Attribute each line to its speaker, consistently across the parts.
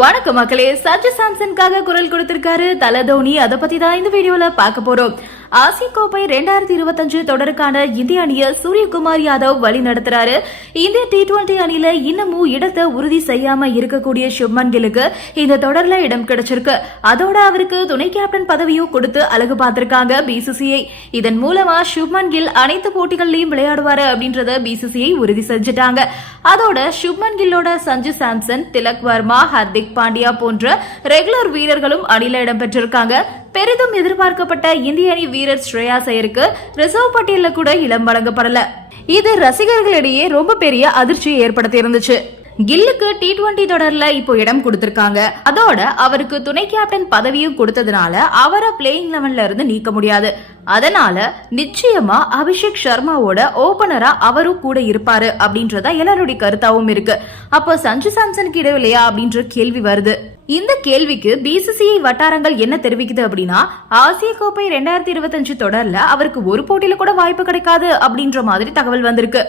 Speaker 1: வணக்கம் மக்களே சச்சி சாம்சனுக்காக குரல் கொடுத்திருக்காரு. தல தோனி அதை பத்தி தான் இந்த வீடியோல பார்க்க போறோம். ஆசிய கோப்பை ரெண்டாயிரத்தி இருபத்தஞ்சு தொடருக்கான இந்திய அணியை சூரியகுமார் யாதவ் வழி நடத்துறாரு இந்திய டி டுவெண்டி அணியில இன்னமும் இடத்தை உறுதி செய்யாம இருக்கக்கூடிய சுப்மன் கிலுக்கு இந்த தொடர்ல இடம் கிடைச்சிருக்கு. அதோட அவருக்கு துணை கேப்டன் பதவியும் கொடுத்து அழகு பார்த்திருக்காங்க பிசிசிஐ இதன் மூலமா சுப்மன் கில் அனைத்து போட்டிகள்லயும் விளையாடுவாரு அப்படின்றத பிசிசிஐ உறுதி செஞ்சுட்டாங்க. அதோட சுப்மன் கில்லோட சஞ்சு சாம்சன் திலக் வர்மா ஹர்திக் பாண்டியா போன்ற ரெகுலர் வீரர்களும் அணியில இடம்பெற்றிருக்காங்க பெரிதும் எதிர்பார்க்கப்பட்ட இந்திய அணி வீரர் ஸ்ரேயா சையருக்கு ரிசர்வ் பட்டியலில் கூட இடம் வழங்கப்படல. இது ரசிகர்களிடையே ரொம்ப பெரிய அதிர்ச்சியை ஏற்படுத்தி இருந்துச்சு கில்லுக்கு டி டுவெண்டி தொடர்ல இப்போ இடம் கொடுத்திருக்காங்க. அதோட அவருக்கு துணை கேப்டன் பதவியும் கொடுத்ததுனால அவரை பிளேயிங் லெவன்ல இருந்து நீக்க முடியாது. அதனால நிச்சயமா அபிஷேக் சர்மாவோட ஓபனரா அவரும் கூட இருப்பாரு அப்படின்றத எல்லாருடைய கருத்தாவும் இருக்கு. அப்போ சஞ்சு சாம்சனுக்கு இடவில்லையா அப்படின்ற கேள்வி வருது. இந்த கேள்விக்கு பிசிசிஐ வட்டாரங்கள் என்ன தெரிவிக்குது அப்படின்னா ஆசிய கோப்பை ரெண்டாயிரத்தி இருபத்தஞ்சு தொடர்ல அவருக்கு ஒரு போட்டியில கூட வாய்ப்பு கிடைக்காது அப்படின்ற மாதிரி தகவல் வந்திருக்கு.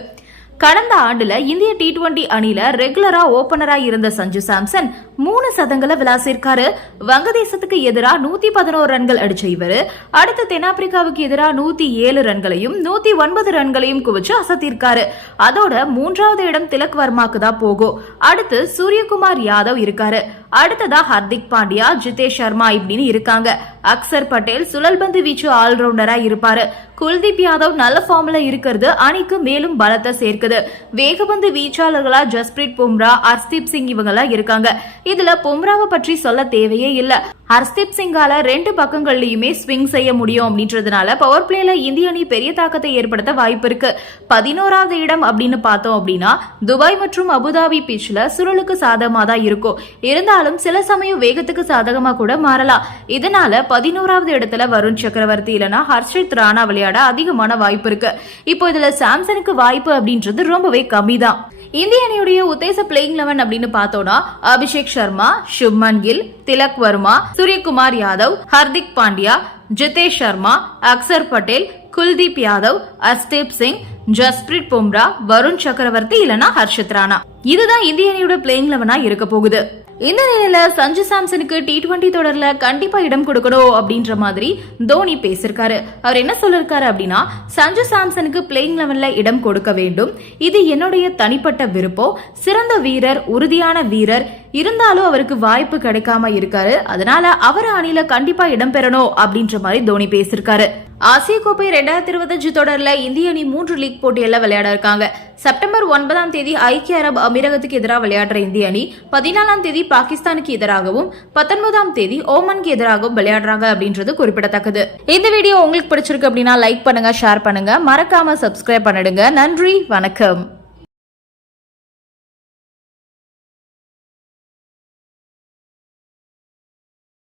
Speaker 1: கடந்த ஆண்டுல இந்திய டி டுவெண்டி அணியில ரெகுலரா ஓபனரா இருந்த சஞ்சு சாம்சன் மூணு சதங்களை விளாசிருக்காரு. வங்கதேசத்துக்கு எதிராக நூத்தி பதினோரு ரன்கள் அடிச்ச இவரு. அடுத்து தென்னாப்பிரிக்காவுக்கு எதிராக நூத்தி ஏழு ரன்களையும் நூத்தி ஒன்பது ரன்களையும் குவிச்சு அசத்திருக்காரு. அதோட மூன்றாவது இடம் திலக் வர்மாக்கு தான் போகும். அடுத்து சூரியகுமார் யாதவ் இருக்காரு. அடுத்ததா ஹர்திக் பாண்டியா ஜிதேஷ் சர்மா இப்படின்னு இருக்காங்க. அக்சர் பட்டேல் சுழல்பந்து வீச்சு ஆல்ரவுண்டரா இருப்பாரு. குல்தீப் யாதவ் நல்ல ஃபார்ம்ல இருக்கிறது. அணிக்கு மேலும் பலத்தை சேர்க்குது. வேகபந்து வீச்சாளர்களா ஜஸ்பிரீத் பும்ரா ஹர்ஸ்தீப் சிங் இவங்கெல்லாம் இருக்காங்க. இதுல பும்ராவை பற்றி சொல்ல தேவையே இல்லை. ஹர்ஸ்தீப் சிங்கால ரெண்டு பக்கங்கள்லயுமே ஸ்விங் செய்ய முடியும் அப்படின்றதுனால பவர் பிளேல இந்திய அணி பெரிய தாக்கத்தை ஏற்படுத்த வாய்ப்பு இருக்கு. பதினோராவது இடம் அப்படின்னு பார்த்தோம் அப்படின்னா துபாய் மற்றும் அபுதாபி பீச்ல சுருளுக்கு சாதகமா தான் இருக்கும். இருந்தாலும் சில சமயம் வேகத்துக்கு சாதகமா கூட மாறலாம். இதனால பதினோராவது இடத்துல வருண் சக்கரவர்த்தி இல்லைன்னா ஹர்ஷித் ராணா விளையாட அதிகமான வாய்ப்பு இருக்கு. இப்போ இதுல சாம்சனுக்கு வாய்ப்பு அப்படின்றது ரொம்பவே கம்மி தான் இந்திய அணியுடைய உத்தேச பிளேயிங் லெவன் அப்படின்னு பார்த்தோம்னா அபிஷேக் சர்மா சுப்மன் கில் திலக் வர்மா சூரியகுமார் யாதவ் ஹர்திக் பாண்டியா ஜிதேஷ் சர்மா அக்சர் பட்டேல் குல்தீப் யாதவ் அஸ்தீப் சிங் ஜஸ்பிரீத் பும்ரா வருண் சக்கரவர்த்தி இல்லனா ஹர்ஷித் ராணா. இதுதான் இந்திய அணியோட பிளேயிங் லெவனா இருக்க போகுது. இந்த நிலையில சஞ்சு சாம்சனுக்கு டி டுவெண்டி தொடர்ல கண்டிப்பா இடம் கொடுக்கணும் அப்படின்ற மாதிரி தோனி பேசிருக்காரு. அவர் என்ன சொல்லிருக்காரு அப்படின்னா சஞ்சு சாம்சனுக்கு பிளேயிங் லெவன்ல இடம் கொடுக்க வேண்டும். இது என்னுடைய தனிப்பட்ட விருப்பம். சிறந்த வீரர் உறுதியான வீரர் இருந்தாலும் அவருக்கு வாய்ப்பு கிடைக்காம இருக்காரு. அதனால அவர் அணியில கண்டிப்பா இடம்பெறணும் அப்படின்ற மாதிரி தோனி பேசிருக்காரு ஆசிய கோப்பை ரெண்டாயிரத்தி இருபத்தஞ்சு தொடர்ல இந்திய அணி மூன்று லீக் போட்டியில விளையாட இருக்காங்க. செப்டம்பர் ஒன்பதாம் தேதி ஐக்கிய அரபு அமீரகத்துக்கு எதிராக விளையாடுற இந்திய அணி பதினாலாம் தேதி பாகிஸ்தானுக்கு எதிராகவும் பத்தொன்பதாம் தேதி ஓமனுக்கு எதிராகவும் விளையாடுறாங்க அப்படின்றது குறிப்பிடத்தக்கது. இந்த வீடியோ உங்களுக்கு பிடிச்சிருக்கு அப்படின்னா லைக் பண்ணுங்க ஷேர் பண்ணுங்க. மறக்காம சப்ஸ்கிரைப் பண்ணிடுங்க. நன்றி வணக்கம்.